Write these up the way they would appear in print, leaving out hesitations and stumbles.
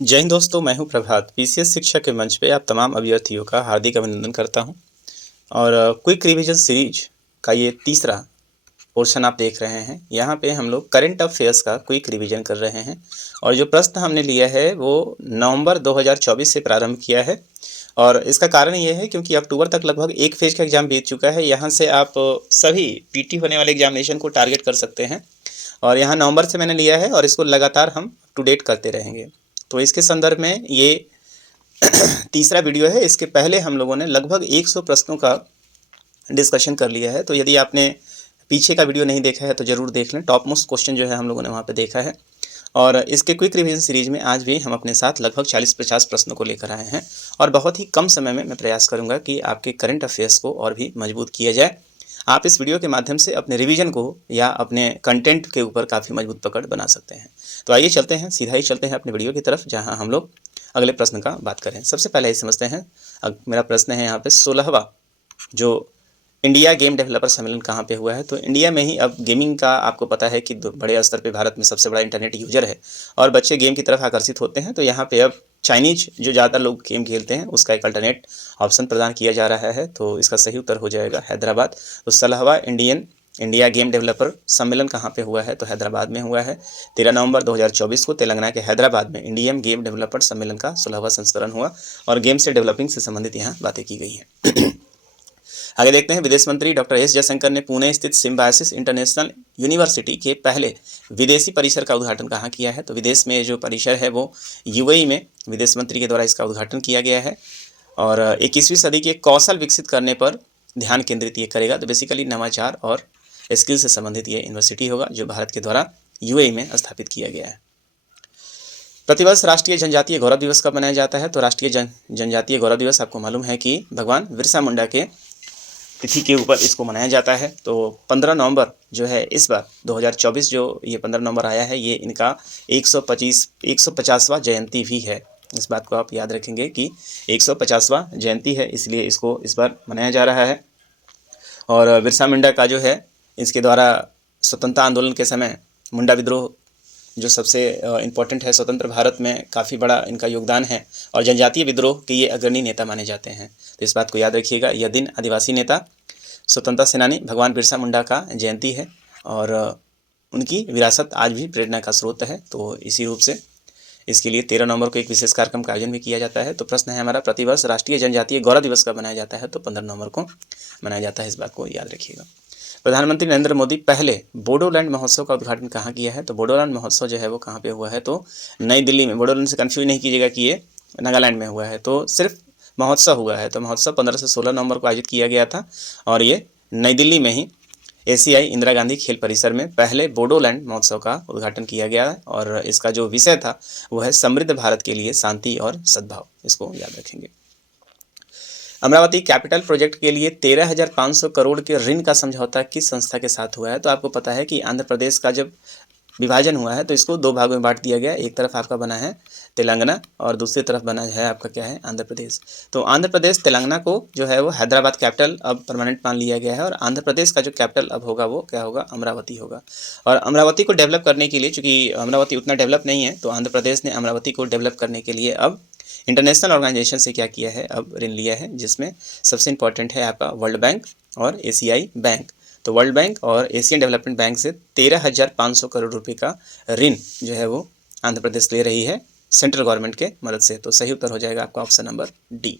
जय हिंद दोस्तों, मैं हूं प्रभात। पीसीएस शिक्षा के मंच पे आप तमाम अभ्यर्थियों का हार्दिक अभिनंदन करता हूं। और क्विक रिवीजन सीरीज का ये तीसरा पोर्शन आप देख रहे हैं। यहाँ पे हम लोग करंट अफेयर्स का क्विक रिवीजन कर रहे हैं। और जो प्रश्न हमने लिया है वो नवंबर 2024 से प्रारंभ किया है। और इसका कारण ये है क्योंकि अक्टूबर तक लगभग एक फेज का एग्जाम बीत चुका है। यहाँ से आप सभी पीटी होने वाले एग्जामिनेशन को टारगेट कर सकते हैं। और यहाँ नवंबर से मैंने लिया है और इसको लगातार हम अप टू डेट करते रहेंगे। तो इसके संदर्भ में ये तीसरा वीडियो है। इसके पहले हम लोगों ने लगभग 100 प्रश्नों का डिस्कशन कर लिया है। तो यदि आपने पीछे का वीडियो नहीं देखा है तो ज़रूर देख लें। टॉप मोस्ट क्वेश्चन जो है हम लोगों ने वहाँ पे देखा है। और इसके क्विक रिवीजन सीरीज में आज भी हम अपने साथ लगभग 40-50 प्रश्नों को लेकर आए हैं। और बहुत ही कम समय में मैं प्रयास करूँगा कि आपके करंट अफेयर्स को और भी मजबूत किया जाए। आप इस वीडियो के माध्यम से अपने रिवीजन को या अपने कंटेंट के ऊपर काफ़ी मजबूत पकड़ बना सकते हैं। तो आइए चलते हैं, सीधा ही चलते हैं अपने वीडियो की तरफ, जहां हम लोग अगले प्रश्न का बात करें। सबसे पहले ये समझते हैं। मेरा प्रश्न है यहाँ पे 16वां जो इंडिया गेम डेवलपर सम्मेलन कहाँ पे हुआ है। तो इंडिया में ही अब गेमिंग का आपको पता है कि बड़े स्तर पे भारत में सबसे बड़ा इंटरनेट यूजर है और बच्चे गेम की तरफ आकर्षित होते हैं। तो यहाँ पे अब चाइनीज जो ज़्यादा लोग गेम खेलते हैं उसका एक अल्टरनेट ऑप्शन प्रदान किया जा रहा है। तो इसका सही उत्तर हो जाएगा हैदराबाद। तो 16वां इंडिया गेम डेवलपर सम्मेलन कहाँ पे हुआ है। तो हैदराबाद में हुआ है। 13 नवंबर 2024 को तेलंगाना के हैदराबाद में इंडियन गेम डेवलपर सम्मेलन का 16वां संस्करण हुआ और गेम से डेवलपिंग से संबंधित यहाँ बातें की गई हैं। आगे देखते हैं। विदेश मंत्री डॉक्टर एस जयशंकर ने पुणे स्थित सिम्बायोसिस इंटरनेशनल यूनिवर्सिटी के पहले विदेशी परिसर का उद्घाटन कहाँ किया है। तो विदेश में जो परिसर है वो यूएई में विदेश मंत्री के द्वारा इसका उद्घाटन किया गया है। और 21वीं सदी के कौशल विकसित करने पर ध्यान केंद्रित ये करेगा। तो बेसिकली नवाचार और स्किल से संबंधित ये यूनिवर्सिटी होगा जो भारत के द्वारा यूएई में स्थापित किया गया है। प्रतिवर्ष राष्ट्रीय जनजातीय गौरव दिवस कब मनाया जाता है। तो राष्ट्रीय जनजातीय गौरव दिवस आपको मालूम है कि भगवान बिरसा मुंडा के तिथि के ऊपर इसको मनाया जाता है। तो 15 नवंबर जो है इस बार 2024 जो ये 15 नवंबर आया है ये इनका 150वां जयंती भी है। इस बात को आप याद रखेंगे कि 150वां जयंती है, इसलिए इसको इस बार मनाया जा रहा है। और बिरसा मुंडा का जो है इसके द्वारा स्वतंत्रता आंदोलन के समय मुंडा विद्रोह जो सबसे इम्पोर्टेंट है, स्वतंत्र भारत में काफ़ी बड़ा इनका योगदान है और जनजातीय विद्रोह के ये अग्रणी नेता माने जाते हैं। तो इस बात को याद रखिएगा। यह दिन आदिवासी नेता स्वतंत्रता सेनानी भगवान बिरसा मुंडा का जयंती है और उनकी विरासत आज भी प्रेरणा का स्रोत है। तो इसी रूप से इसके लिए 13 नवंबर को एक विशेष कार्यक्रम का आयोजन भी किया जाता है। तो प्रश्न है हमारा, प्रतिवर्ष राष्ट्रीय जनजातीय गौरव दिवस कब मनाया जाता है। तो 15 नवंबर को मनाया जाता है, इस बात को याद रखिएगा। प्रधानमंत्री नरेंद्र मोदी पहले बोडोलैंड महोत्सव का उद्घाटन कहाँ किया है। तो बोडोलैंड महोत्सव जो है वो कहाँ पे हुआ है। तो नई दिल्ली में। बोडोलैंड से कंफ्यूज नहीं कीजिएगा कि ये नागालैंड में हुआ है। तो सिर्फ महोत्सव हुआ है। तो महोत्सव 15 से 16 नवंबर को आयोजित किया गया था और ये नई दिल्ली में ही एशियाई इंदिरा गांधी खेल परिसर में पहले बोडोलैंड महोत्सव का उद्घाटन किया गया है। और इसका जो विषय था वो है समृद्ध भारत के लिए शांति और सद्भाव। इसको याद रखेंगे। अमरावती कैपिटल प्रोजेक्ट के लिए 13,500 करोड़ के ऋण का समझौता किस संस्था के साथ हुआ है। तो आपको पता है कि आंध्र प्रदेश का जब विभाजन हुआ है तो इसको दो भागों में बांट दिया गया। एक तरफ आपका बना है तेलंगाना और दूसरी तरफ बना है आपका क्या है, आंध्र प्रदेश। तो आंध्र प्रदेश तेलंगाना को जो है वो हैदराबाद कैपिटल अब परमानेंट मान लिया गया है और आंध्र प्रदेश का जो कैपिटल अब होगा वो क्या होगा, अमरावती होगा। और अमरावती को डेवलप करने के लिए, चूँकि अमरावती उतना डेवलप नहीं है, तो आंध्र प्रदेश ने अमरावती को डेवलप करने के लिए अब इंटरनेशनल ऑर्गेनाइजेशन से क्या किया है, अब ऋण लिया है, जिसमें सबसे इंपॉर्टेंट है आपका वर्ल्ड बैंक और एशियाई बैंक। तो वर्ल्ड बैंक और एशियन डेवलपमेंट बैंक से 13,500 करोड़ रुपए का ऋण जो है वो आंध्र प्रदेश ले रही है सेंट्रल गवर्नमेंट के मदद से। तो सही उत्तर हो जाएगा आपका option number D.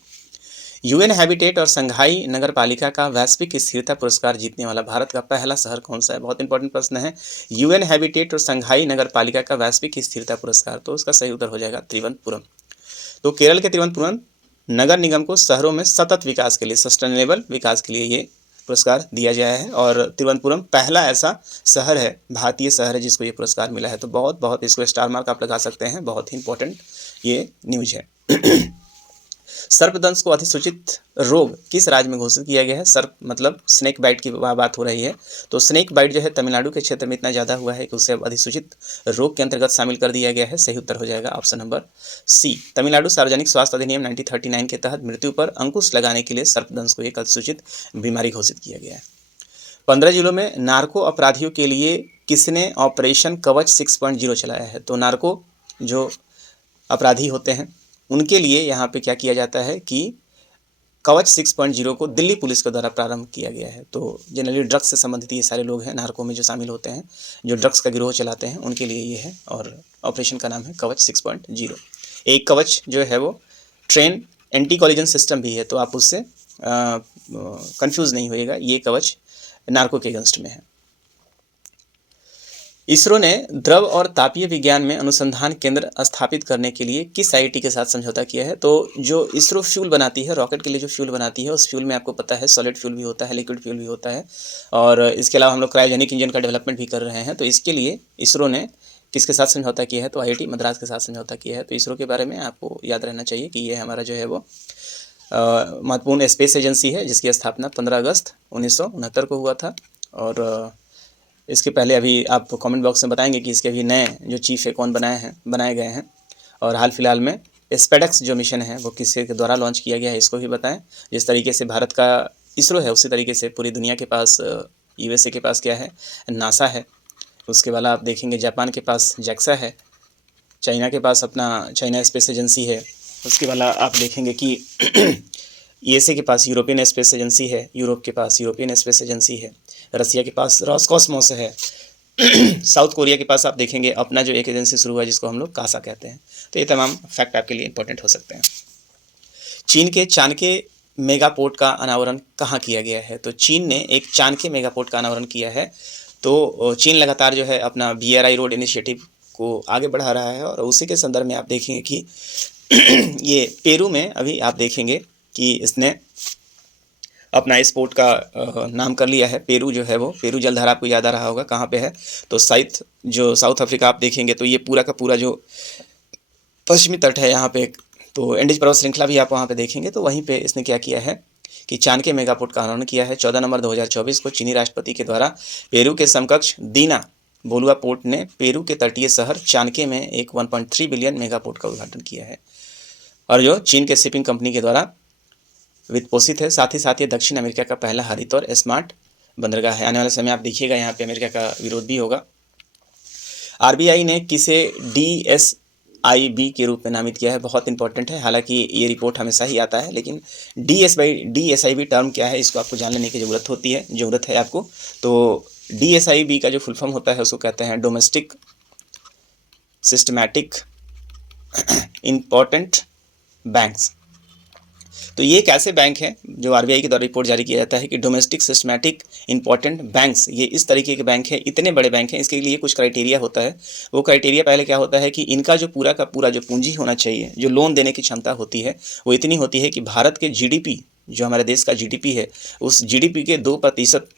UN habitat और संघाई नगर पालिका का वैश्विक स्थिरता पुरस्कार जीतने वाला भारत का पहला शहर कौन सा है। बहुत इंपॉर्टेंट प्रश्न है। यूएन हैबिटेट और संघाई नगर पालिका का वैश्विक स्थिरता पुरस्कार, तो उसका सही उत्तर हो जाएगा तिरुवनंतपुरम। तो केरल के तिरुवनंतपुरम नगर निगम को शहरों में सतत विकास के लिए, सस्टेनेबल विकास के लिए ये पुरस्कार दिया गया है। और तिरुवनंतपुरम पहला ऐसा शहर है, भारतीय शहर है, जिसको ये पुरस्कार मिला है। तो बहुत इसको स्टार मार्क आप लगा सकते हैं। बहुत ही इंपॉर्टेंट ये न्यूज है। सर्पदंश को अधिसूचित रोग किस राज्य में घोषित किया गया है। सर्प मतलब स्नेक बाइट की बात हो रही है। तो स्नेक बाइट जो है तमिलनाडु के क्षेत्र में इतना ज़्यादा हुआ है कि उसे अब अधिसूचित रोग के अंतर्गत शामिल कर दिया गया है। सही उत्तर हो जाएगा ऑप्शन नंबर सी। तमिलनाडु सार्वजनिक स्वास्थ्य अधिनियम 1939 के तहत मृत्यु पर अंकुश लगाने के लिए सर्पदंश को एक अधिसूचित बीमारी घोषित किया गया है। 15 जिलों में नार्को अपराधियों के लिए किसने ऑपरेशन कवच 6.0 चलाया है। तो नार्को जो अपराधी होते हैं, उनके लिए यहाँ पे क्या किया जाता है कि कवच 6.0 को दिल्ली पुलिस के द्वारा प्रारंभ किया गया है। तो जनरली ड्रग्स से संबंधित ये सारे लोग हैं, नार्को में जो शामिल होते हैं, जो ड्रग्स का गिरोह चलाते हैं, उनके लिए ये है। और ऑपरेशन का नाम है कवच 6.0। एक कवच जो है वो ट्रेन एंटी कॉलिजन सिस्टम भी है, तो आप उससे कंफ्यूज नहीं होइएगा, ये कवच नार्को के अगेंस्ट में है। इसरो ने द्रव और तापीय विज्ञान में अनुसंधान केंद्र स्थापित करने के लिए किस आईआईटी के साथ समझौता किया है? तो जो इसरो फ्यूल बनाती है, रॉकेट के लिए जो फ्यूल बनाती है, उस फ्यूल में आपको पता है सॉलिड फ्यूल भी होता है, लिक्विड फ्यूल भी होता है, और इसके अलावा हम लोग क्रायोजेनिक इंजन का डेवलपमेंट भी कर रहे हैं। तो इसके लिए इसरो ने किसके साथ समझौता किया है? तो आईआईटी मद्रास के साथ समझौता किया है। तो इसरो के बारे में आपको याद रहना चाहिए कि ये हमारा जो है वो महत्वपूर्ण स्पेस एजेंसी है, जिसकी स्थापना 15 अगस्त 1969 को हुआ था। और इसके पहले अभी आप कमेंट बॉक्स में बताएंगे कि इसके अभी नए जो चीफ है कौन बनाए गए हैं। और हाल फिलहाल में स्पेडेक्स जो मिशन है वो किसके द्वारा लॉन्च किया गया है, इसको भी बताएं। जिस तरीके से भारत का इसरो है, उसी तरीके से पूरी दुनिया के पास यूएसए के पास क्या है, नासा है। उसके बाद आप देखेंगे जापान के पास जैक्सा है, चाइना के पास अपना चाइना स्पेस एजेंसी है। उसके बाद आप देखेंगे कि यूएसए के पास यूरोपियन स्पेस एजेंसी है, यूरोप के पास यूरोपियन स्पेस एजेंसी है, रसिया के पास रॉसकॉस्मोस है, साउथ कोरिया के पास आप देखेंगे अपना जो एक एजेंसी शुरू हुआ जिसको हम लोग कासा कहते हैं। तो ये तमाम फैक्ट आपके लिए इंपॉर्टेंट हो सकते हैं। चीन के चाणक्य मेगापोर्ट का अनावरण कहाँ किया गया है? तो चीन ने एक चाणक्य मेगापोर्ट का अनावरण किया है। तो चीन लगातार जो है अपना BRI रोड इनिशिएटिव को आगे बढ़ा रहा है, और उसी के संदर्भ में आप देखेंगे कि ये पेरू में अभी आप देखेंगे कि इसने अपना इस पोर्ट का नाम कर लिया है। पेरू जो है वो पेरू जलधारा आपको याद आ रहा होगा कहाँ पे है, तो साउथ अफ्रीका आप देखेंगे तो ये पूरा का पूरा जो पश्चिमी तट है यहाँ पे, तो एंडीज पर्वत श्रृंखला भी आप वहाँ पे देखेंगे। तो वहीं पे इसने क्या किया है कि चाणक्य मेगापोर्ट का अनावरण किया है। 14 नवंबर 2024 को चीनी राष्ट्रपति के द्वारा पेरू के समकक्ष दीना बोलुआ पोर्ट ने पेरू के तटीय शहर चाणक्य में एक 1.3 बिलियन मेगापोर्ट का उद्घाटन किया है, और जो चीन के शिपिंग कंपनी के द्वारा वित्त पोषित है। साथ ही ये दक्षिण अमेरिका का पहला हरित और स्मार्ट बंदरगाह है। आने वाले समय आप देखिएगा यहाँ पे अमेरिका का विरोध भी होगा। RBI ने किसे DSIB के रूप में नामित किया है? बहुत इंपॉर्टेंट है, हालांकि ये रिपोर्ट हमेशा ही आता है, लेकिन DSIB टर्म क्या है इसको आपको जान लेने की ज़रूरत है आपको। तो DSIB का जो फुल फॉर्म होता है उसको कहते हैं डोमेस्टिक सिस्टमैटिक इम्पॉर्टेंट बैंक्स। तो ये एक ऐसे बैंक हैं जो RBI के द्वारा रिपोर्ट जारी किया जाता है कि डोमेस्टिक सिस्टमैटिक इंपॉर्टेंट बैंक्स, ये इस तरीके के बैंक हैं, इतने बड़े बैंक हैं। इसके लिए कुछ क्राइटेरिया होता है। वो क्राइटेरिया पहले क्या होता है कि इनका जो पूरा का पूरा जो पूंजी होना चाहिए, जो लोन देने की क्षमता होती है, वो इतनी होती है कि भारत के GDP, जो हमारे देश का GDP है, उस GDP के 2%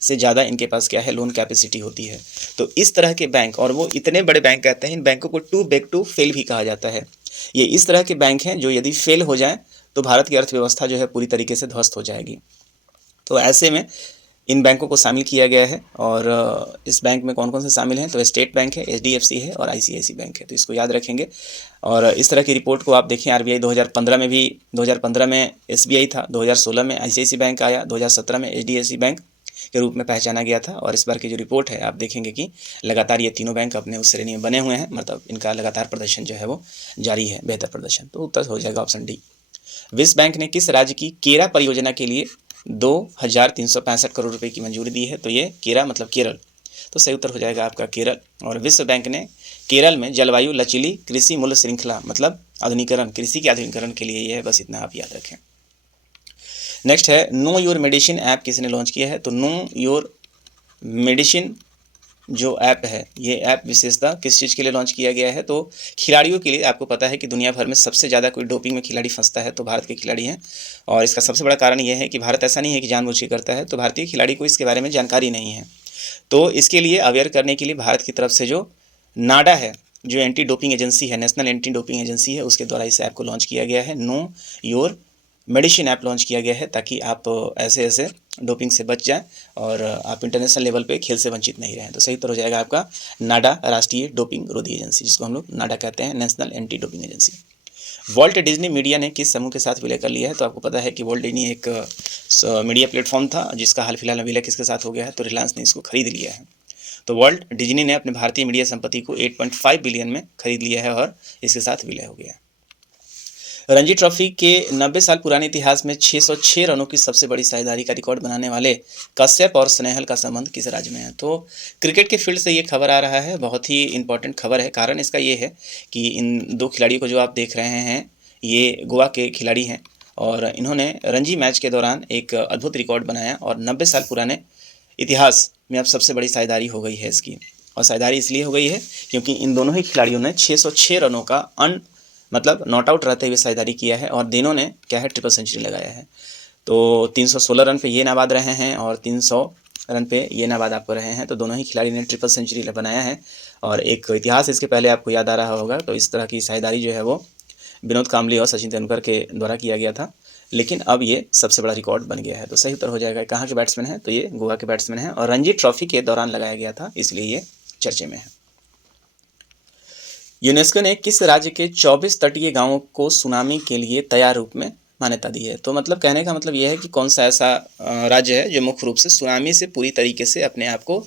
से ज़्यादा इनके पास क्या है, लोन कैपेसिटी होती है। तो इस तरह के बैंक, और वो इतने बड़े बैंक कहते हैं, इन बैंकों को टू बिग टू फेल भी कहा जाता है। ये इस तरह के बैंक हैं जो यदि फेल हो जाएं तो भारत की अर्थव्यवस्था जो है पूरी तरीके से ध्वस्त हो जाएगी। तो ऐसे में इन बैंकों को शामिल किया गया है। और इस बैंक में कौन कौन से शामिल हैं? तो स्टेट बैंक है, HDFC है और ICICI बैंक है। तो इसको याद रखेंगे। और इस तरह की रिपोर्ट को आप देखें, RBI 2015 में भी, 2015 में SBI था, 2016 में ICICI बैंक आया, 2017 में HDFC बैंक के रूप में पहचाना गया था। और इस बार की जो रिपोर्ट है आप देखेंगे कि लगातार ये तीनों बैंक अपने उस श्रेणी में बने हुए हैं, मतलब इनका लगातार प्रदर्शन जो है वो जारी है, बेहतर प्रदर्शन। तो उत्तर हो जाएगा ऑप्शन डी। विश्व बैंक ने किस राज्य की केरा परियोजना के लिए 2365 करोड़ रुपए की मंजूरी दी है? तो ये केरा मतलब केरल, तो सही उत्तर हो जाएगा आपका केरल। और विश्व बैंक ने केरल में जलवायु लचीली कृषि मूल्य श्रृंखला मतलब आधुनिकीकरण, कृषि के आधुनिकीकरण के लिए ये है, बस इतना आप याद रखें। नेक्स्ट है नो योर मेडिसिन ऐप किसने लॉन्च किया है? तो नो योर मेडिसिन जो ऐप है, ये ऐप विशेषता किस चीज़ के लिए लॉन्च किया गया है? तो खिलाड़ियों के लिए। आपको पता है कि दुनिया भर में सबसे ज़्यादा कोई डोपिंग में खिलाड़ी फंसता है तो भारत के खिलाड़ी हैं, और इसका सबसे बड़ा कारण यह है कि भारत ऐसा नहीं है कि जानबूझ के करता है, तो भारतीय खिलाड़ी को इसके बारे में जानकारी नहीं है। तो इसके लिए अवेयर करने के लिए भारत की तरफ से जो नाडा है, जो एंटी डोपिंग एजेंसी है, नेशनल एंटी डोपिंग एजेंसी है, उसके द्वारा इस ऐप को लॉन्च किया गया है। Know your medicine app launch किया गया है ताकि आप ऐसे डोपिंग से बच जाएं और आप इंटरनेशनल लेवल पे खेल से वंचित नहीं रहें। तो सही उत्तर हो जाएगा आपका नाडा, राष्ट्रीय डोपिंग रोधी एजेंसी, जिसको हम लोग नाडा कहते हैं, national anti doping agency. Walt Disney media ने किस समूह के साथ विलय कर लिया है? तो आपको पता है कि वॉल्ट डिज्नी एक मीडिया प्लेटफॉर्म था जिसका हाल फिलहाल में विलय किसके साथ हो गया है? तो रिलायंस ने इसको खरीद लिया है। तो वर्ल्ट डिज्नी ने अपने भारतीय मीडिया संपत्ति को 8.5 बिलियन में खरीद लिया है और इसके साथ विलय हो गया। रणजी ट्रॉफी के 90 साल पुराने इतिहास में 606 रनों की सबसे बड़ी साझेदारी का रिकॉर्ड बनाने वाले कश्यप और स्नेहल का संबंध किस राज्य में है? तो क्रिकेट के फील्ड से ये खबर आ रहा है, बहुत ही इंपॉर्टेंट खबर है। कारण इसका ये है कि इन दो खिलाड़ियों को जो आप देख रहे हैं ये गोवा के खिलाड़ी हैं और इन्होंने रणजी मैच के दौरान एक अद्भुत रिकॉर्ड बनाया और 90 साल पुराने इतिहास में अब सबसे बड़ी साझेदारी हो गई है इसकी। और साझेदारी इसलिए हो गई है क्योंकि इन दोनों ही खिलाड़ियों ने 606 रनों का मतलब नॉट आउट रहते हुए साझेदारी किया है और तीनों ने क्या है ट्रिपल सेंचुरी लगाया है। तो 316 रन पे ये नाबाद रहे हैं और 300 रन पे ये नाबाद आपको रहे हैं। तो दोनों ही खिलाड़ी ने ट्रिपल सेंचुरी बनाया है और एक इतिहास इसके पहले आपको याद आ रहा होगा। तो इस तरह की साझेदारी जो है वो विनोद कांबली और सचिन तेंदुलकर के द्वारा किया गया था, लेकिन अब ये सबसे बड़ा रिकॉर्ड बन गया है। तो सही उत्तर हो जाएगा कहाँ के बैट्समैन है, तो ये गोवा के बैट्समैन है और रणजी ट्रॉफी के दौरान लगाया गया था, इसलिए ये चर्चे में है। यूनेस्को ने किस राज्य के 24 तटीय गांवों को सुनामी के लिए तैयार रूप में मान्यता दी है? तो मतलब कहने का मतलब यह है कि कौन सा ऐसा राज्य है जो मुख्य रूप से सुनामी से पूरी तरीके से अपने आप को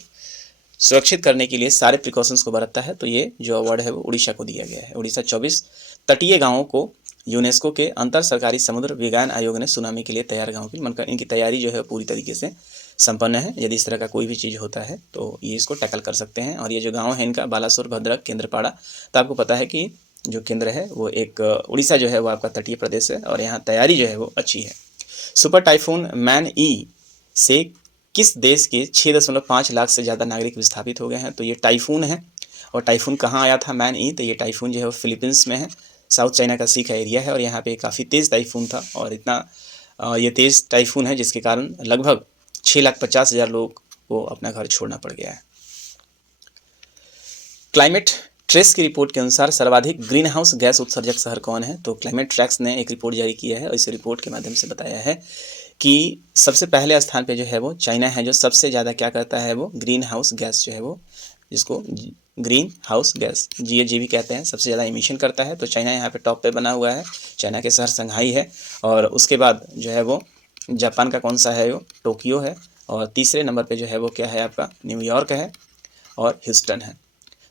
सुरक्षित करने के लिए सारे प्रिकॉशंस को बरतता है। तो ये जो अवार्ड है वो उड़ीसा को दिया गया है। उड़ीसा 24 तटीय गांवों को यूनेस्को के अंतर सरकारी समुद्र विज्ञान आयोग ने सुनामी के लिए तैयार गांवों की मतलब इनकी तैयारी जो है पूरी तरीके से संपन्न है। यदि इस तरह का कोई भी चीज़ होता है तो ये इसको टैकल कर सकते हैं। और ये जो गांव है इनका बालासोर, भद्रक, केंद्रपाड़ा, तो आपको पता है कि जो केंद्र है वो एक उड़ीसा जो है वो आपका तटीय प्रदेश है और यहाँ तैयारी जो है वो अच्छी है। सुपर टाइफून मैन ई से किस देश के 6.5 लाख से ज़्यादा नागरिक विस्थापित हो गए हैं? तो ये टाइफून है और टाइफून कहाँ आया था मैन ई? तो ये टाइफून जो है वो फिलीपींस में है, साउथ चाइना का सी का एरिया है और यहाँ पे काफ़ी तेज़ टाइफून था और इतना ये तेज़ टाइफून है जिसके कारण लगभग 6,50,000 लोग को अपना घर छोड़ना पड़ गया है। क्लाइमेट ट्रेस की रिपोर्ट के अनुसार सर्वाधिक ग्रीन हाउस गैस उत्सर्जक शहर कौन है? तो क्लाइमेट ट्रैक्स ने एक रिपोर्ट जारी किया है और इस रिपोर्ट के माध्यम से बताया है कि सबसे पहले स्थान पे जो है वो चाइना है, जो सबसे ज़्यादा क्या करता है वो ग्रीन हाउस गैस जो है वो, जिसको ग्रीन हाउस गैस GHG कहते हैं, सबसे ज़्यादा इमिशन करता है। तो चाइना यहाँ पे टॉप पे बना हुआ है। चाइना के शहर संघाई है और उसके बाद जो है वो जापान का कौन सा है वो टोक्यो है और तीसरे नंबर पे जो है वो क्या है आपका न्यूयॉर्क है और ह्यूस्टन है।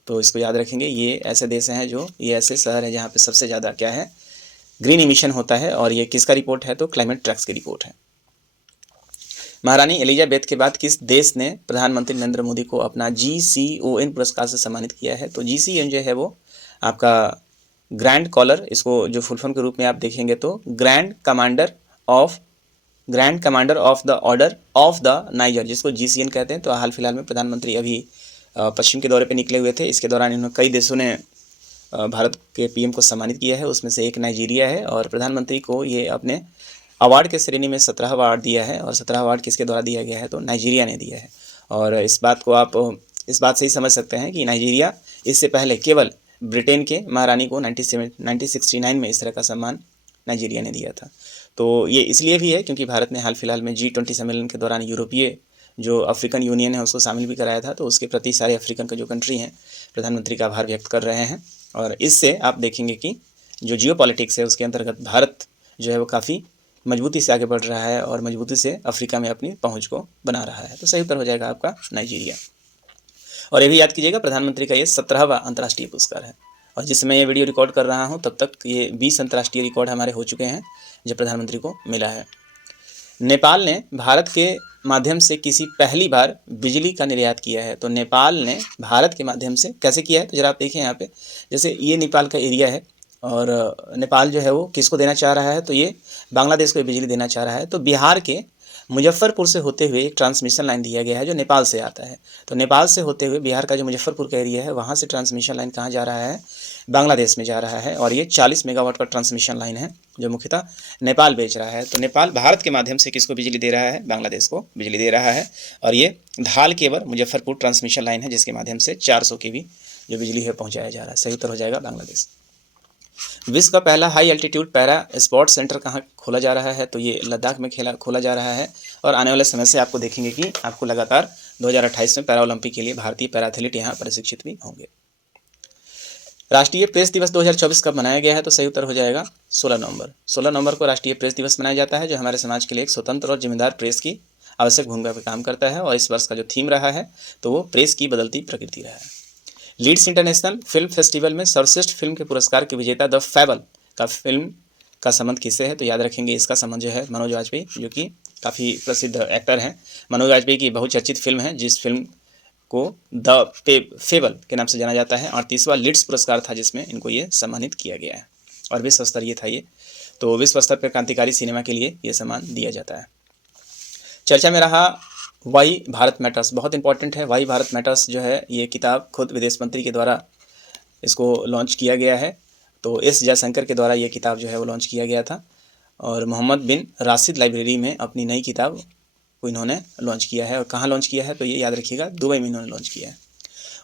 तो इसको याद रखेंगे, ये ऐसे देश हैं जो ये ऐसे शहर है जहाँ पे सबसे ज़्यादा क्या है ग्रीन इमिशन होता है। और ये किसका रिपोर्ट है? तो क्लाइमेट ट्रैक्स की रिपोर्ट है। महारानी एलिजाबेथ के बाद किस देश ने प्रधानमंत्री नरेंद्र मोदी को अपना GCON पुरस्कार से सम्मानित किया है? तो GCON जो है वो आपका ग्रैंड कॉलर, इसको जो फुल फॉर्म के रूप में आप देखेंगे तो grand commander of the order of the niger, जिसको GCN कहते हैं। तो हाल फिलहाल में प्रधानमंत्री अभी पश्चिम के दौरे पे निकले हुए थे। इसके दौरान इन्होंने कई देशों ने भारत के PM को सम्मानित किया है, उसमें से एक नाइजीरिया है और प्रधानमंत्री को ये अपने अवार्ड के श्रेणी में 17 अवार्ड दिया है और 17 अवार्ड किसके द्वारा दिया गया है? तो नाइजीरिया ने दिया है। और इस बात को आप इस बात से ही समझ सकते हैं कि नाइजीरिया इससे पहले केवल ब्रिटेन के महारानी को 1969 में इस तरह का सम्मान नाइजीरिया ने दिया था। तो ये इसलिए भी है क्योंकि भारत ने हाल फिलहाल में G20 सम्मेलन के दौरान यूरोपीय जो अफ्रीकन यूनियन है उसको शामिल भी कराया था। तो उसके प्रति सारे अफ्रीकन का जो कंट्री हैं प्रधानमंत्री का आभार व्यक्त कर रहे हैं। और इससे आप देखेंगे कि जो जियो पॉलिटिक्स है उसके अंतर्गत भारत जो है वो काफ़ी मजबूती से आगे बढ़ रहा है और मजबूती से अफ्रीका में अपनी पहुंच को बना रहा है। तो सही उत्तर हो जाएगा आपका नाइजीरिया। और ये भी याद कीजिएगा प्रधानमंत्री का ये 17वां अंतर्राष्ट्रीय पुरस्कार है और जिस समय ये वीडियो रिकॉर्ड कर रहा हूँ तब तक ये 20 अंतर्राष्ट्रीय रिकॉर्ड हमारे हो चुके हैं जो प्रधानमंत्री को मिला है। नेपाल ने भारत के माध्यम से किसी पहली बार बिजली का निर्यात किया है? तो नेपाल ने भारत के माध्यम से कैसे किया है? तो जरा आप देखें यहाँ पे, जैसे ये नेपाल का एरिया है और नेपाल जो है वो किसको देना चाह रहा है? तो ये बांग्लादेश को बिजली देना चाह रहा है। तो बिहार के मुजफ्फरपुर से होते हुए एक ट्रांसमिशन लाइन दिया गया है जो नेपाल से आता है। तो नेपाल से होते हुए बिहार का जो मुजफ्फरपुर का एरिया है वहाँ से ट्रांसमिशन लाइन कहाँ जा रहा है? बांग्लादेश में जा रहा है और ये 40 मेगावाट का ट्रांसमिशन लाइन है जो मुख्यतः नेपाल बेच रहा है। तो नेपाल भारत के माध्यम से किसको बिजली दे रहा है? बांग्लादेश को बिजली दे रहा है। और ये धाल केवर मुजफ्फरपुर ट्रांसमिशन लाइन है जिसके माध्यम से 400 kV जो बिजली है पहुँचाया जा रहा है। सही उत्तर हो जाएगा बांग्लादेश। विश्व का पहला high altitude para sports centre कहाँ खोला जा रहा है? तो ये लद्दाख में खोला जा रहा है और आने वाले समय से आपको देखेंगे कि आपको लगातार 2028 में पैरा ओलंपिक के लिए भारतीय पैरा एथलीट यहाँ प्रशिक्षित भी होंगे। राष्ट्रीय प्रेस दिवस 2024 कब मनाया गया है? तो सही उत्तर हो जाएगा 16 नवंबर। 16 नवंबर को राष्ट्रीय प्रेस दिवस मनाया जाता है जो हमारे समाज के लिए एक स्वतंत्र और जिम्मेदार प्रेस की आवश्यक भूमिका पर काम करता है। और इस वर्ष का जो थीम रहा है तो वो प्रेस की बदलती प्रकृति रहा है। लीड्स इंटरनेशनल फिल्म फेस्टिवल में सर्वश्रेष्ठ फिल्म के पुरस्कार के विजेता द फेबल का फिल्म का संबंध किससे है? तो याद रखेंगे इसका संबंध जो है मनोज वाजपेयी, जो कि काफ़ी प्रसिद्ध एक्टर हैं। मनोज वाजपेयी की बहुचर्चित फिल्म है जिस फिल्म को द फेबल के नाम से जाना जाता है। 38वां लीड्स पुरस्कार था जिसमें इनको ये सम्मानित किया गया है और विश्व स्तरीय था ये। तो विश्व स्तर पर क्रांतिकारी सिनेमा के लिए ये सम्मान दिया जाता है। चर्चा में रहा वाई भारत मैटर्स, बहुत इंपॉर्टेंट है। वाई भारत मैटर्स जो है ये किताब खुद विदेश मंत्री के द्वारा इसको लॉन्च किया गया है। तो एस जयशंकर के द्वारा ये किताब जो है वो लॉन्च किया गया था और मोहम्मद बिन राशिद लाइब्रेरी में अपनी नई किताब को इन्होंने लॉन्च किया है। और कहाँ लॉन्च किया है? तो ये याद रखिएगा, दुबई में इन्होंने लॉन्च किया है।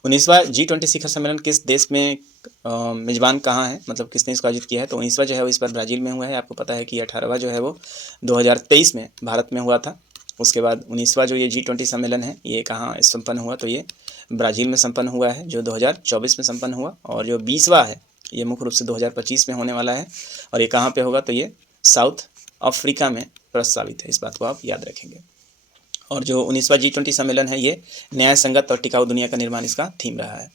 19वां G20 शिखर सम्मेलन किस देश में मेज़बान कहाँ है, मतलब किसने इसको आयोजित किया है? तो 19वां जो है वो इस बार ब्राज़ील में हुआ है। आपको पता है कि 18वां जो है वो 2023 में भारत में हुआ था। उसके बाद 19वां जो ये G20 सम्मेलन है ये कहाँ संपन्न हुआ? तो ये ब्राज़ील में संपन्न हुआ है जो 2024 में संपन्न हुआ। और जो 20वां है ये मुख्य रूप से 2025 में होने वाला है। और ये कहाँ पे होगा? तो ये साउथ अफ्रीका में प्रस्तावित है। इस बात को आप याद रखेंगे। और जो 19वां G20 सम्मेलन है ये न्याय संगत और टिकाऊ दुनिया का निर्माण इसका थीम रहा है।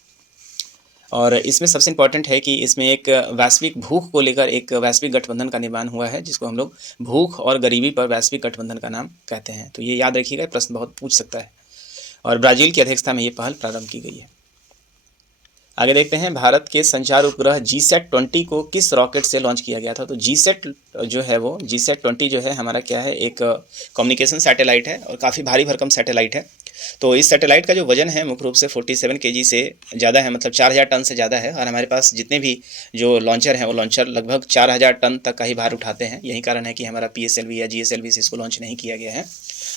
और इसमें सबसे इम्पॉर्टेंट है कि इसमें एक वैश्विक भूख को लेकर एक वैश्विक गठबंधन का निर्माण हुआ है जिसको हम लोग भूख और गरीबी पर वैश्विक गठबंधन का नाम कहते हैं। तो ये याद रखिएगा, प्रश्न बहुत पूछ सकता है। और ब्राज़ील की अध्यक्षता में ये पहल प्रारंभ की गई है। आगे देखते हैं, भारत के संचार उपग्रह GSAT-20 को किस रॉकेट से लॉन्च किया गया था? तो GSAT जो है वो GSAT-20 जो है हमारा क्या है, एक कम्युनिकेशन सैटेलाइट है और काफ़ी भारी भरकम सैटेलाइट है। तो इस सैटेलाइट का जो वजन है मुख्य रूप से 47 kg से ज़्यादा है, मतलब 4000 टन से ज़्यादा है। और हमारे पास जितने भी जो लॉन्चर हैं वो लॉन्चर लगभग 4000 टन तक का ही भार उठाते हैं। यही कारण है कि हमारा PSLV या GSLV से इसको लॉन्च नहीं किया गया है।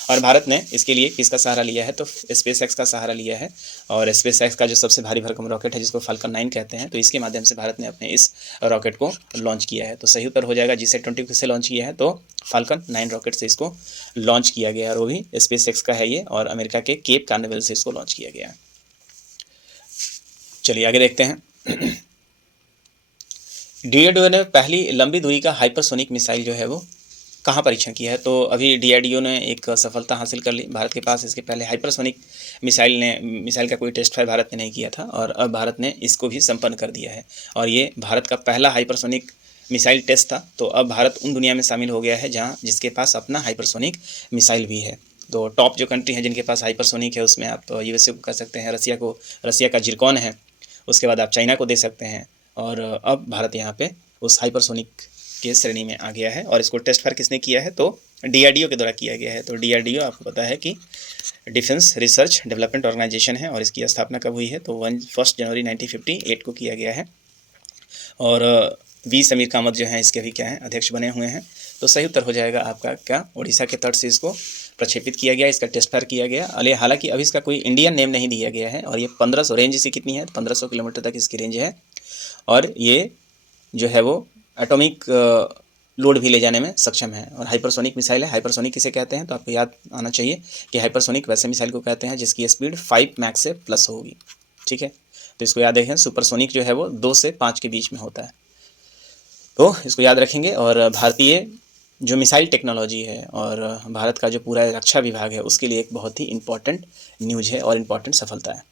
और भारत ने इसके लिए किसका सहारा लिया है? तो SpaceX का सहारा लिया है। और SpaceX का जो सबसे भारी भरकम रॉकेट है जिसको फाल्कन 9 कहते हैं, तो इसके माध्यम से भारत ने अपने इस रॉकेट को लॉन्च किया है। तो सही उत्तर हो जाएगा GSAT-20 किससे लॉन्च किया है? तो फाल्कन 9 रॉकेट से इसको लॉन्च किया गया है और वो भी SpaceX का है ये, और अमेरिका के केप कार्निवल से इसको लॉन्च किया गया है। चलिए आगे देखते हैं। DRDO ने पहली लंबी दूरी का हाइपरसोनिक मिसाइल जो है वो कहाँ परीक्षण किया है? तो अभी DRDO ने एक सफलता हासिल कर ली। भारत के पास इसके पहले हाइपरसोनिक मिसाइल का कोई टेस्ट फायर भारत ने नहीं किया था और अब भारत ने इसको भी संपन्न कर दिया है। और ये भारत का पहला हाइपरसोनिक मिसाइल टेस्ट था। तो अब भारत उन दुनिया में शामिल हो गया है जहाँ जिसके पास अपना हाइपरसोनिक मिसाइल भी है। तो टॉप जो कंट्री हैं जिनके पास हाइपरसोनिक है उसमें आप USA को कर सकते हैं, रसिया का जिरकॉन है, उसके बाद आप चाइना को दे सकते हैं। और अब भारत यहाँ पे उस हाइपरसोनिक के श्रेणी में आ गया है। और इसको टेस्ट फायर किसने किया है? तो DRDO के द्वारा किया गया है। तो DRDO आपको पता है कि डिफेंस रिसर्च डेवलपमेंट ऑर्गेनाइजेशन है और इसकी स्थापना कब हुई है? तो 1 जनवरी 1958 को किया गया है। और V समीर कामत जो हैं इसके भी क्या हैं, अध्यक्ष बने हुए हैं। तो सही उत्तर हो जाएगा आपका क्या, उड़ीसा के तट से इसको प्रक्षेपित किया गया, इसका टेस्ट फायर किया गया। हालांकि अभी इसका कोई इंडियन नेम नहीं दिया गया है। और ये 1500 रेंज इसकी कितनी है? 1500 किलोमीटर तक इसकी रेंज है। और ये जो है वो एटॉमिक लोड भी ले जाने में सक्षम है। और हाइपरसोनिक मिसाइल है। हाइपरसोनिक किसे कहते हैं? तो आपको याद आना चाहिए कि हाइपरसोनिक वैसे मिसाइल को कहते हैं जिसकी स्पीड 5 मैक से प्लस होगी। ठीक है, तो इसको याद रखें। सुपरसोनिक जो है वो 2 से 5 के बीच में होता है, तो इसको याद रखेंगे। और भारतीय जो मिसाइल टेक्नोलॉजी है और भारत का जो पूरा रक्षा विभाग है उसके लिए एक बहुत ही इंपॉर्टेंट न्यूज़ है और इम्पॉर्टेंट सफलता है।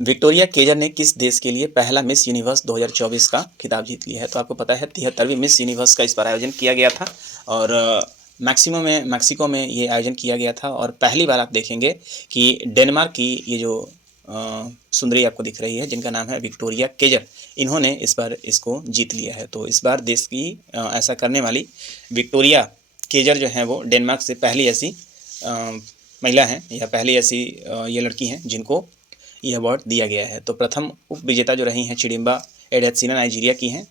विक्टोरिया केजर ने किस देश के लिए पहला मिस यूनिवर्स 2024 का खिताब जीत लिया है? तो आपको पता है 73वीं मिस यूनिवर्स का इस बार आयोजन किया गया था और मैक्सिको में ये आयोजन किया गया था। और पहली बार आप देखेंगे कि डेनमार्क की ये जो सुंदरी आपको दिख रही है जिनका नाम है विक्टोरिया केजर, इन्होंने इस बार इसको जीत लिया है। तो इस बार देश की ऐसा करने वाली विक्टोरिया केजर जो है वो डेनमार्क से पहली ऐसी महिला हैं या पहली ऐसी ये लड़की हैं जिनको ये अवार्ड दिया गया है। तो प्रथम उप विजेता जो रही हैं चिडिम्बा एडेत्सिना नाइजीरिया की हैं।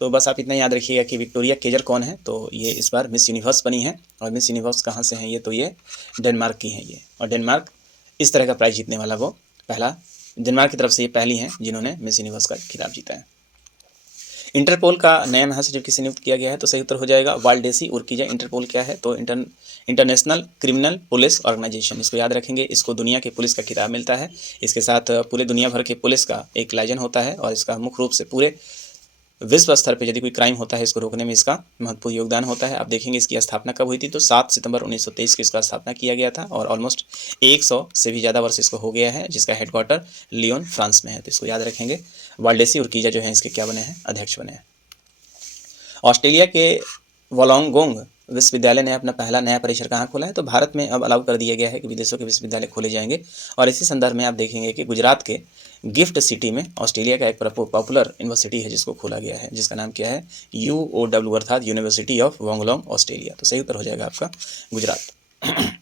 तो बस आप इतना याद रखिएगा कि विक्टोरिया केजर कौन है। तो ये इस बार मिस यूनिवर्स बनी है। और मिस यूनिवर्स कहाँ से हैं ये? तो ये डेनमार्क की हैं ये। और डेनमार्क इस तरह का प्राइज़ जीतने वाला वो पहला, डेनमार्क की तरफ से ये पहली हैं जिन्होंने मिस यूनिवर्स का खिताब जीता है। इंटरपोल का नया महासचिव किसे नियुक्त किया गया है? तो सही उत्तर हो जाएगा वाल्डेसी उर्किजा। इंटरपोल क्या है? तो इंटरनेशनल क्रिमिनल पुलिस ऑर्गेनाइजेशन। इसको याद रखेंगे। इसको दुनिया के पुलिस का खिताब मिलता है। इसके साथ पूरे दुनिया भर के पुलिस का एक लाइजन होता है और इसका मुख्य रूप से पूरे विश्व स्तर पे यदि कोई क्राइम होता है इसको रोकने में इसका महत्वपूर्ण योगदान होता है। आप देखेंगे इसकी स्थापना कब हुई थी, तो 7 सितंबर 1923 को इसका स्थापना किया गया था और ऑलमोस्ट 100 से भी ज़्यादा वर्ष इसको हो गया है, जिसका हेडक्वार्टर लियोन फ्रांस में है। तो इसको याद रखेंगे। वाल्डेसी उर्किजा जो है इसके क्या बने हैं, अध्यक्ष बने हैं। ऑस्ट्रेलिया के वोलोंगोंग विश्वविद्यालय ने अपना पहला नया परिसर कहाँ खोला है, तो भारत में अब अलाउ कर दिया गया है कि विदेशों के विश्वविद्यालय खोले जाएंगे। और इसी संदर्भ में आप देखेंगे कि गुजरात के गिफ्ट सिटी में ऑस्ट्रेलिया का एक पॉपुलर यूनिवर्सिटी है जिसको खोला गया है, जिसका नाम क्या है, UOW अर्थात यूनिवर्सिटी ऑफ वोंगलोंग ऑस्ट्रेलिया। तो सही उत्तर हो जाएगा आपका गुजरात।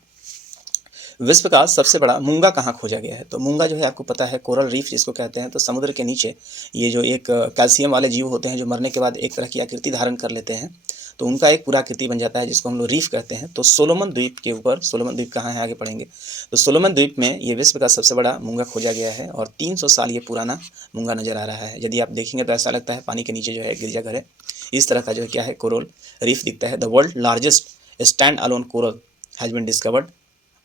विश्व का सबसे बड़ा मूंगा कहाँ खोजा गया है, तो मूंगा जो है आपको पता है कोरल रीफ जिसको कहते हैं। तो समुद्र के नीचे ये जो एक कैल्शियम वाले जीव होते हैं जो मरने के बाद एक तरह की आकृति धारण कर लेते हैं, तो उनका एक पूरा आकृति बन जाता है जिसको हम लोग रीफ कहते हैं। तो सोलोमन द्वीप के ऊपर, सोलोमन द्वीप कहाँ है आगे पढ़ेंगे, तो सोलोमन द्वीप में ये विश्व का सबसे बड़ा मूंगा खोजा गया है और 300 साल ये पुराना मूंगा नजर आ रहा है। यदि आप देखेंगे तो ऐसा लगता है पानी के नीचे जो है गिरजाघर है, इस तरह का जो है क्या है, कोरल रीफ दिखता है। The world largest stand alone coral has been discovered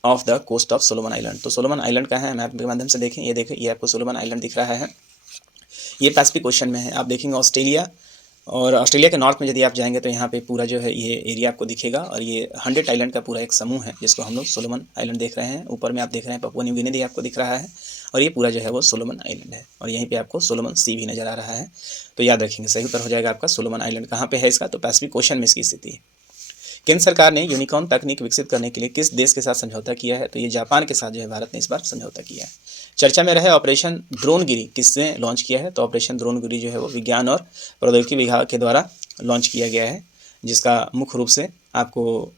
off the coast of Solomon island. तो सोलोमन आइलैंड का है, मैप के माध्यम से देखें, ये देखें, ये आपको सोलोमन आइलैंड दिख रहा है, ये पैसिफिक ओशन में है। आप देखेंगे ऑस्ट्रेलिया, और ऑस्ट्रेलिया के नॉर्थ में यदि आप जाएंगे तो यहाँ पे पूरा जो है ये एरिया आपको दिखेगा और ये 100 आइलैंड का पूरा एक समूह है जिसको हम लोग सोलोमन आइलैंड देख रहे हैं। ऊपर में आप देख रहे हैं पपुआ न्यू गिनी आपको दिख रहा है और ये पूरा जो है वो सोलोमन आइलैंड है और यहीं पे आपको सोलोमन सी भी नज़र आ रहा है। तो याद रखेंगे, सही उत्तर हो जाएगा आपका सोलोमन आइलैंड। कहाँ पे है इसका, तो पैसिफिक ओशन में इसकी स्थिति है। केंद्र सरकार ने यूनिकॉर्न तकनीक विकसित करने के लिए किस देश के साथ समझौता किया है, तो ये जापान के साथ जो है भारत ने इस बार समझौता किया है। चर्चा में रहे ऑपरेशन द्रोणगिरी किसने लॉन्च किया है, तो ऑपरेशन द्रोणगिरी जो है वो विज्ञान और प्रौद्योगिकी विभाग के द्वारा लॉन्च किया गया है, जिसका मुख्य रूप से आपको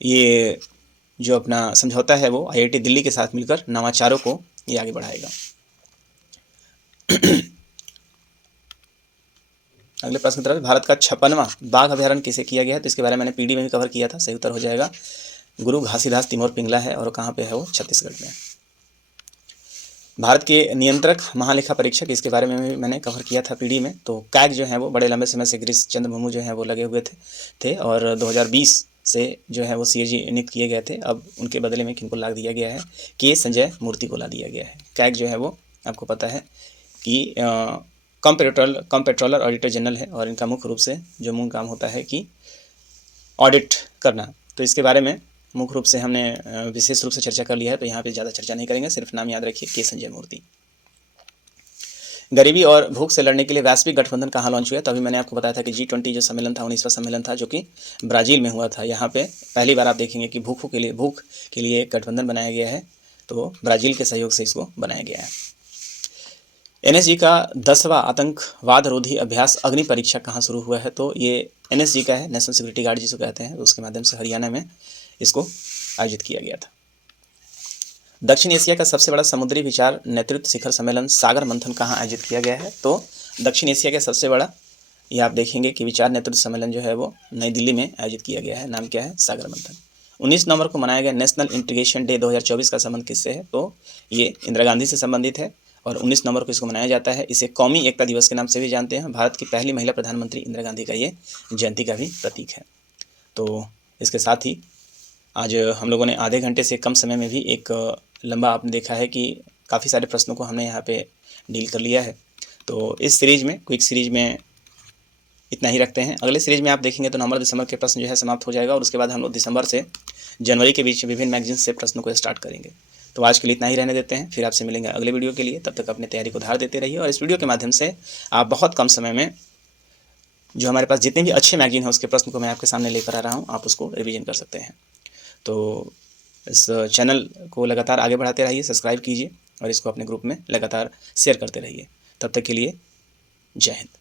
ये जो अपना समझौता है वो IIT दिल्ली के साथ मिलकर नवाचारों को ये आगे बढ़ाएगा। अगले प्रश्न की तरफ, भारत का 56वां बाघ अभ्यारण्य किसे किया गया है, तो इसके बारे में मैंने PD में भी कवर किया था। सही उत्तर हो जाएगा गुरु घासीदास तिमोर पिंगला है और कहाँ पे है वो, छत्तीसगढ़ में। भारत के नियंत्रक महालेखा परीक्षक, इसके बारे में भी मैंने कवर किया था PD में। तो कैग जो है वो बड़े लंबे समय से गिरीश चंद्र मुर्मू जो है वो लगे हुए थे और 2020 से जो है वो CAG नियुक्त किए गए थे। अब उनके बदले में किनको ला दिया गया है, के संजय मूर्ति को ला दिया गया है। कैग जो है वो आपको पता है कि कंपेट्रोलर ऑडिटर जनरल है और इनका मुख्य रूप से जो मूल काम होता है कि ऑडिट करना। तो इसके बारे में मुख्य रूप से हमने विशेष रूप से चर्चा कर लिया है, तो यहाँ पे ज़्यादा चर्चा नहीं करेंगे, सिर्फ नाम याद रखिए, के संजय मूर्ति। गरीबी और भूख से लड़ने के लिए वैश्विक गठबंधन कहाँ लॉन्च हुआ, तो अभी मैंने आपको बताया था कि G20 जो सम्मेलन था 19वां सम्मेलन था जो कि ब्राज़ील में हुआ था। यहाँ पे पहली बार आप देखेंगे कि भूख के लिए एक गठबंधन बनाया गया है, तो ब्राज़ील के सहयोग से इसको बनाया गया है। NSG का 10वां आतंकवाद रोधी अभ्यास अग्नि परीक्षा कहाँ शुरू हुआ है, तो ये NSG का है, नेशनल सिक्योरिटी गार्ड जिसको कहते हैं, तो उसके माध्यम से हरियाणा में इसको आयोजित किया गया था। दक्षिण एशिया का सबसे बड़ा समुद्री विचार नेतृत्व शिखर सम्मेलन सागर मंथन कहाँ आयोजित किया गया है, तो दक्षिण एशिया का सबसे बड़ा ये आप देखेंगे कि विचार नेतृत्व सम्मेलन जो है वो नई दिल्ली में आयोजित किया गया है। नाम क्या है, सागर मंथन। 19 नवंबर को मनाया गया नेशनल इंटीग्रेशन डे 2024 का संबंध किससे है, तो ये इंदिरा गांधी से संबंधित है और 19 नवंबर को इसको मनाया जाता है। इसे कौमी एकता दिवस के नाम से भी जानते हैं। भारत की पहली महिला प्रधानमंत्री इंदिरा गांधी का ये जयंती का भी प्रतीक है। तो इसके साथ ही आज हम लोगों ने आधे घंटे से कम समय में भी एक लंबा, आपने देखा है कि काफ़ी सारे प्रश्नों को हमने यहाँ पे डील कर लिया है। तो इस सीरीज़ में, क्विक सीरीज़ में इतना ही रखते हैं। अगले सीरीज़ में आप देखेंगे तो नवंबर दिसंबर के प्रश्न जो है समाप्त हो जाएगा और उसके बाद हम लोग दिसंबर से जनवरी के बीच विभिन्न मैगजीन से प्रश्नों को स्टार्ट करेंगे। तो आज के लिए इतना ही रहने देते हैं, फिर आपसे मिलेंगे अगले वीडियो के लिए। तब तक अपनी तैयारी को धार देते रहिए और इस वीडियो के माध्यम से आप बहुत कम समय में जो हमारे पास जितने भी अच्छे मैगजीन हैं उसके प्रश्न को मैं आपके सामने लेकर आ रहा हूँ, आप उसको रिवीजन कर सकते हैं। तो इस चैनल को लगातार आगे बढ़ाते रहिए, सब्सक्राइब कीजिए और इसको अपने ग्रुप में लगातार शेयर करते रहिए। तब तक के लिए जय हिंद।